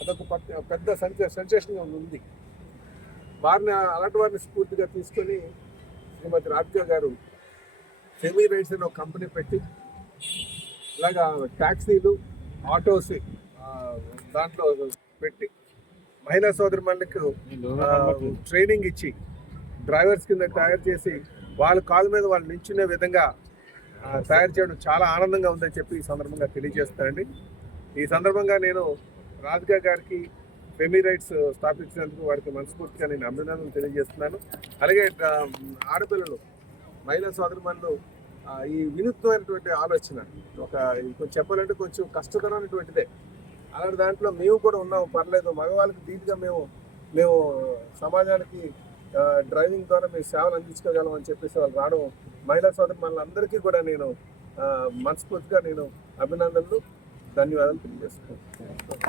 అదొక పెద్ద సెన్సేషన్గా ఉంది. వారిని అలాంటి వారిని స్ఫూర్తిగా తీసుకొని శ్రీమతి రాధిక గారు సెమీ రైడ్స్ అని ఒక కంపెనీ పెట్టి ఇలాగా ట్యాక్సీలు ఆటోస్ దాంట్లో పెట్టి మహిళా సోదరి మనకు ట్రైనింగ్ ఇచ్చి డ్రైవర్స్ కింద తయారు చేసి వాళ్ళ కాళ్ళ మీద వాళ్ళు నించునే విధంగా తయారు చేయడం చాలా ఆనందంగా ఉందని చెప్పి ఈ సందర్భంగా తెలియజేస్తానండి. ఈ సందర్భంగా నేను రాధికా గారికి ఫెమీ రైట్స్ స్థాపించినందుకు వారికి మనస్ఫూర్తిగా నేను అభినందనలు తెలియజేస్తున్నాను. అలాగే ఆడపిల్లలు మహిళా సోదరుమణులు ఈ వినూత్నమైనటువంటి ఆలోచన ఒక కొంచెం చెప్పాలంటే కొంచెం కష్టతరమైనటువంటిదే. అలాంటి దాంట్లో మేము కూడా ఉన్నాము పర్లేదు. మగవాళ్ళకి ధీటుగా మేము మేము సమాజానికి డ్రైవింగ్ ద్వారా మేము సేవలు అందించుకోగలం అని చెప్పేసి వాళ్ళు రావడం మహిళా సోదరు మనందరికీ కూడా నేను మనస్ఫూర్తిగా నేను అభినందనలు ధన్యవాదాలు తెలియజేస్తున్నాను.